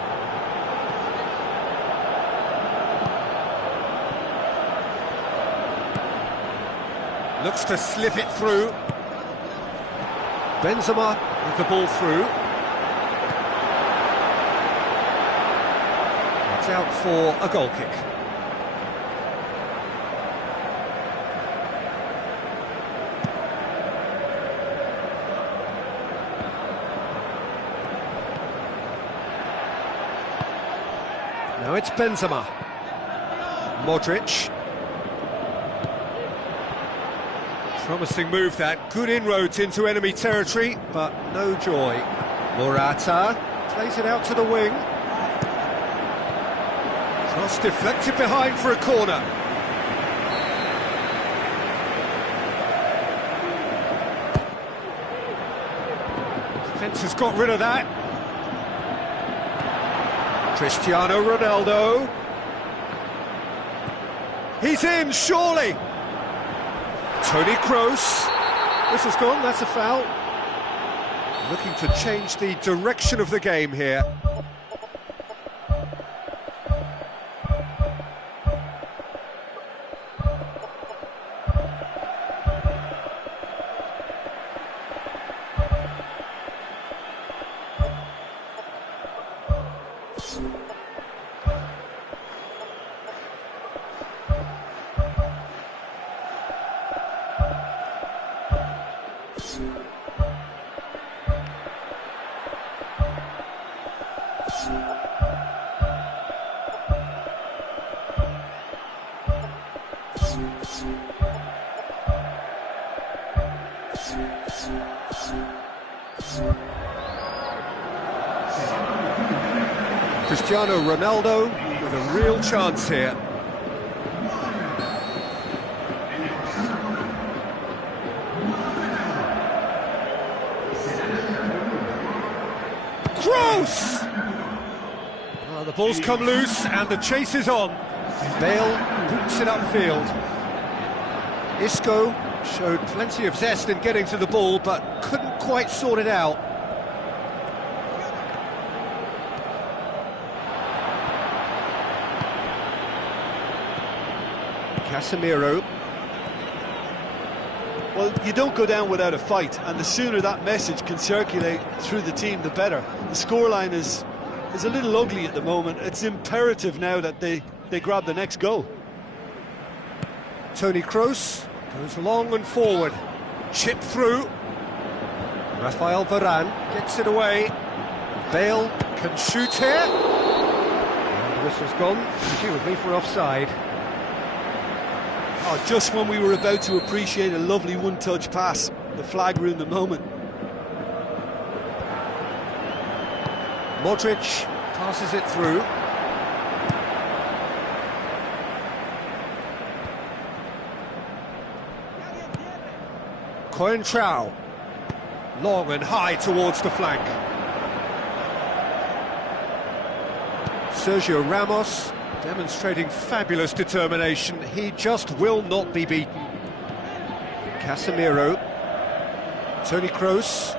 Looks to slip it through. Benzema with the ball through. It's out for a goal kick. Now it's Benzema. Modric. Promising move that, good inroads into enemy territory, but no joy. Morata plays it out to the wing. Cross deflected behind for a corner. Defence has got rid of that. Cristiano Ronaldo. He's in, surely. Toni Kroos. This has gone, that's a foul. Looking to change the direction of the game here. Cristiano Ronaldo with a real chance here. Cross! Well, the ball's come loose and the chase is on. Bale boots it upfield. Isco showed plenty of zest in getting to the ball, but couldn't quite sort it out. Casemiro. Well, you don't go down without a fight, and the sooner that message can circulate through the team, the better. The scoreline is a little ugly at the moment. It's imperative now that they grab the next goal. Toni Kroos goes long and forward. Chip through. Rafael Varane gets it away. Bale can shoot here. And the whistle's gone, presumably for offside. Oh, just when we were about to appreciate a lovely one-touch pass, the flag ruined the moment. Modric passes it through. Coentrao, long and high towards the flank. Sergio Ramos demonstrating fabulous determination. He just will not be beaten. Casemiro. Toni Kroos.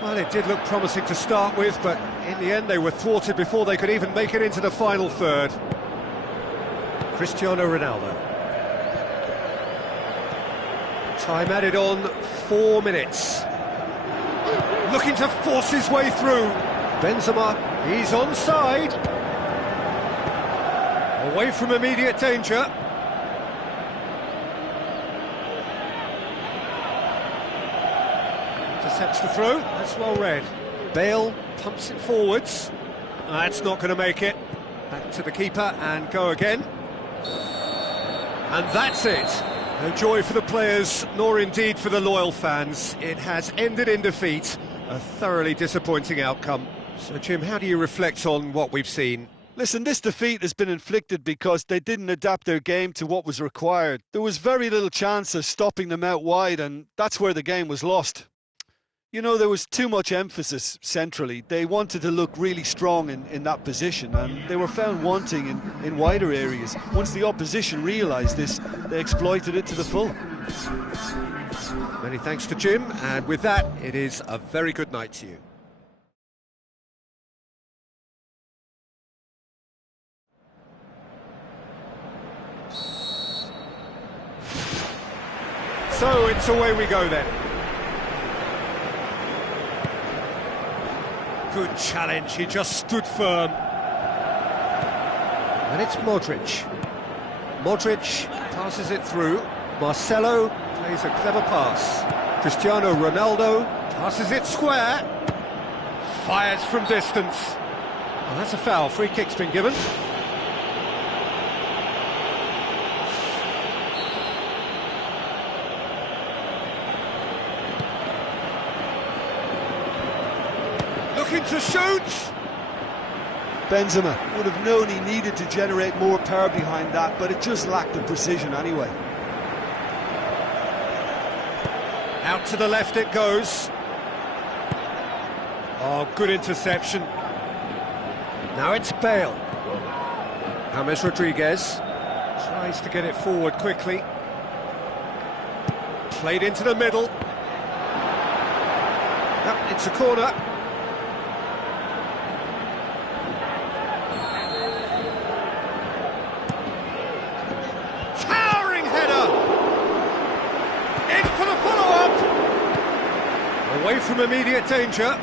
Well, it did look promising to start with, but in the end they were thwarted before they could even make it into the final third. Cristiano Ronaldo. Time added on, 4 minutes. Looking to force his way through. Benzema, he's onside. Away from immediate danger. Intercepts the throw, that's well read. Bale pumps it forwards. That's not going to make it. Back to the keeper and go again. And that's it. No joy for the players, nor indeed for the loyal fans. It has ended in defeat. A thoroughly disappointing outcome. So, Jim, how do you reflect on what we've seen? Listen, this defeat has been inflicted because they didn't adapt their game to what was required. There was very little chance of stopping them out wide, and that's where the game was lost. You know, there was too much emphasis centrally. They wanted to look really strong in that position, and they were found wanting in wider areas. Once the opposition realised this, they exploited it to the full. Many thanks to Jim, and with that, it is a very good night to you. So it's away we go then. Good challenge, he just stood firm. And it's Modric. Modric passes it through. Marcelo plays a clever pass. Cristiano Ronaldo passes it square. Fires from distance. Well, that's a foul, free kick's been given. To shoot! Benzema would have known he needed to generate more power behind that, but it just lacked the precision anyway. Out to the left it goes. Oh, good interception. Now it's Bale. James Rodriguez tries to get it forward quickly. Played into the middle. Yep, it's a corner. Towering header! In for the follow-up! Away from immediate danger.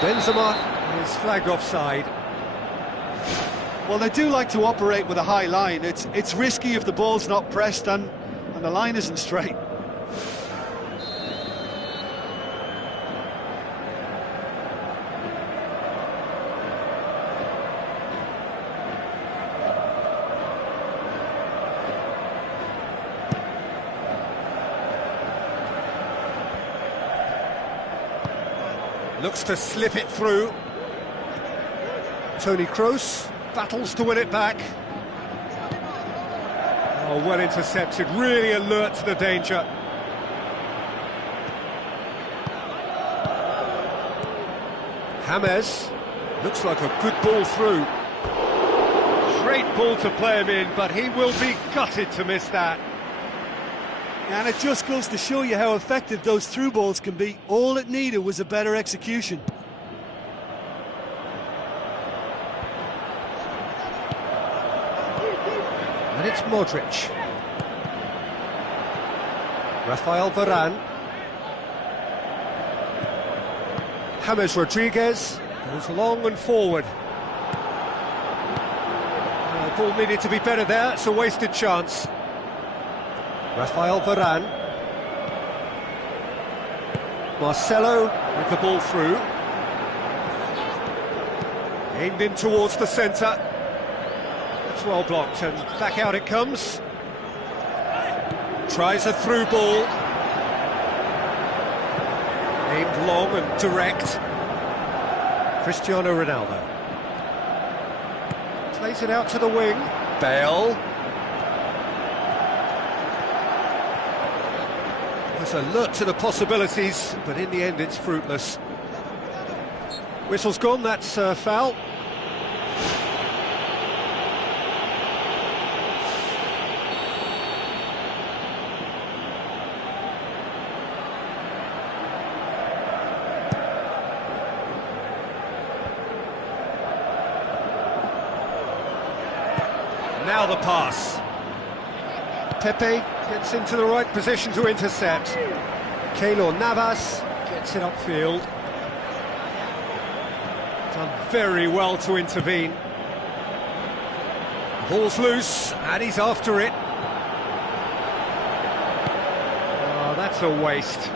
Benzema is flagged offside. Well, they do like to operate with a high line. It's risky if the ball's not pressed and the line isn't straight. Looks to slip it through. Toni Kroos battles to win it back. Oh, well intercepted, really alert to the danger. James, looks like a good ball through. Great ball to play him in, but he will be gutted to miss that. And it just goes to show you how effective those through balls can be. All it needed was a better execution. And it's Modric. Rafael Varane. James Rodriguez goes long and forward. The ball needed to be better there, it's a wasted chance. Rafael Varane. Marcelo with the ball through. Aimed in towards the centre. It's well blocked and back out it comes. Tries a through ball. Aimed long and direct. Cristiano Ronaldo. Plays it out to the wing. Bale. Was alert to the possibilities, but in the end it's fruitless. Whistle's gone, that's foul. Now the pass. Pepe gets into the right position to intercept. Keylor Navas gets it upfield. Done very well to intervene. The ball's loose and he's after it. Oh, that's a waste.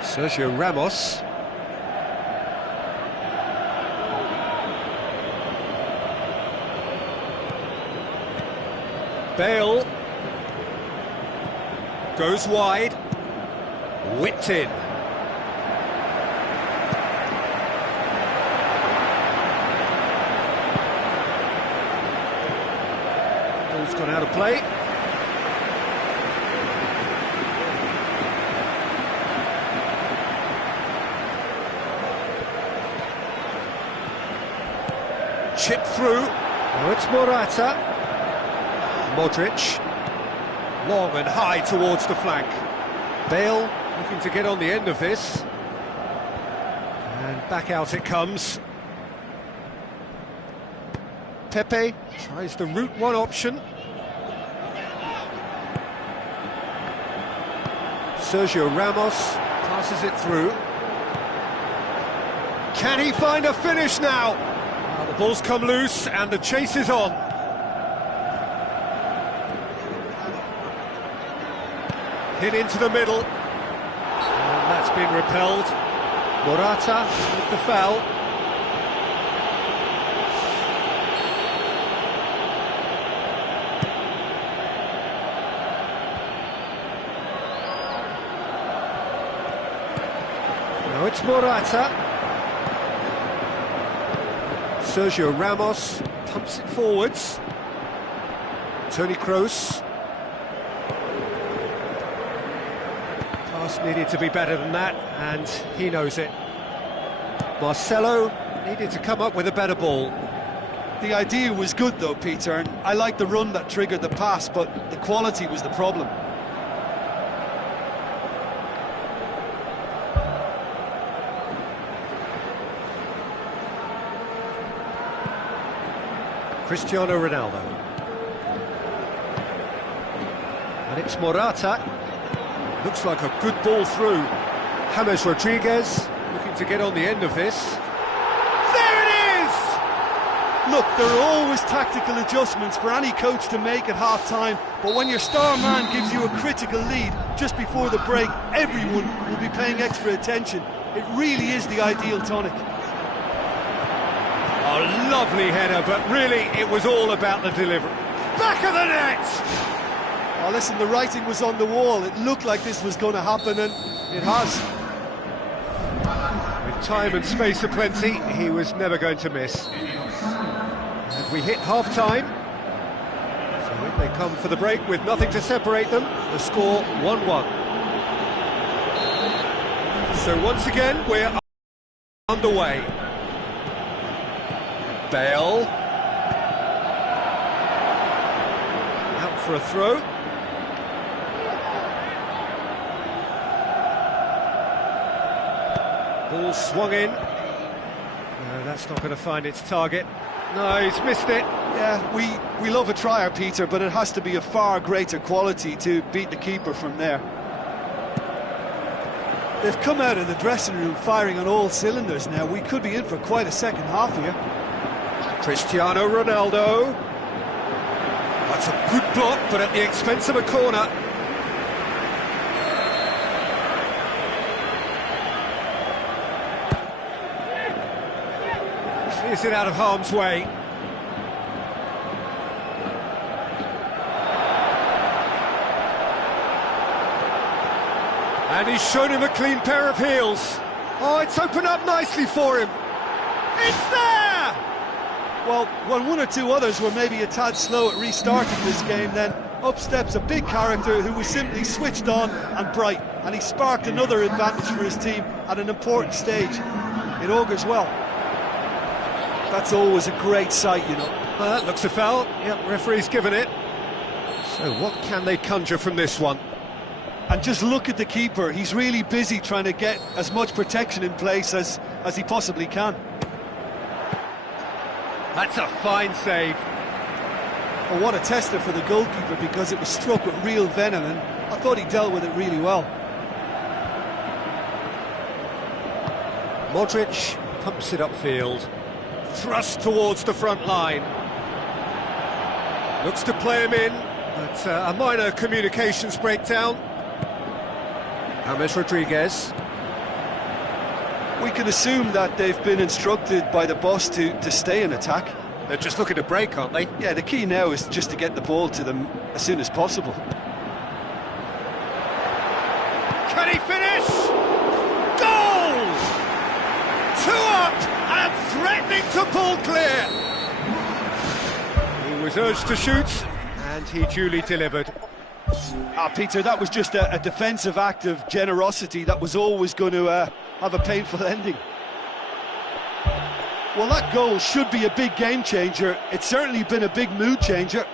Sergio Ramos. Bale goes wide, whipped in. Ball's gone out of play. Chip through. Now it's Morata. Modric, long and high towards the flank. Bale looking to get on the end of this. And back out it comes. Pepe tries the route one option. Sergio Ramos passes it through. Can he find a finish now? The ball's come loose and the chase is on. Hit into the middle, and that's been repelled. Morata with the foul. Now it's Morata. Sergio Ramos pumps it forwards. Toni Kroos. Pass needed to be better than that, and he knows it. Marcelo needed to come up with a better ball. The idea was good though, Peter, and I like the run that triggered the pass, but the quality was the problem. Cristiano Ronaldo. And it's Morata. Looks like a good ball through. James Rodriguez looking to get on the end of this. There it is! Look, there are always tactical adjustments for any coach to make at half-time, but when your star man gives you a critical lead just before the break, everyone will be paying extra attention. It really is the ideal tonic. A lovely header, but really it was all about the delivery. Back of the net! Oh, listen, the writing was on the wall. It looked like this was going to happen, and it has. With time and space aplenty, he was never going to miss. And we hit half-time. So when they come for the break with nothing to separate them, the score 1-1. So once again, we're underway. Bale. Out for a throw. Ball swung in. No, that's not going to find its target. No, he's missed it. Yeah, we love a trier, Peter, but it has to be a far greater quality to beat the keeper from there. They've come out of the dressing room firing on all cylinders now. We could be in for quite a second half here. Cristiano Ronaldo. That's a good block, but at the expense of a corner. Clears it out of harm's way. And he's shown him a clean pair of heels. Oh, it's opened up nicely for him. It's there! Well, when one or two others were maybe a tad slow at restarting this game, then up steps a big character who was simply switched on and bright, and he sparked another advantage for his team at an important stage. It augurs well. That's always a great sight, you know. Well, that looks a foul. Yep, referee's given it. So what can they conjure from this one? And just look at the keeper. He's really busy trying to get as much protection in place as he possibly can. That's a fine save. Well, what a tester for the goalkeeper, because it was struck with real venom, and I thought he dealt with it really well. Modric pumps it upfield. Thrust towards the front line. Looks to play him in, but a minor communications breakdown. James Rodriguez. We can assume that they've been instructed by the boss to stay in attack. They're just looking to break, aren't they? Yeah, the key now is just to get the ball to them as soon as possible. Can he finish? Goal! 2 up and threatening to pull clear. He was urged to shoot and he duly delivered. Peter, that was just a defensive act of generosity that was always going to have a painful ending. Well, that goal should be a big game changer. It's certainly been a big mood changer.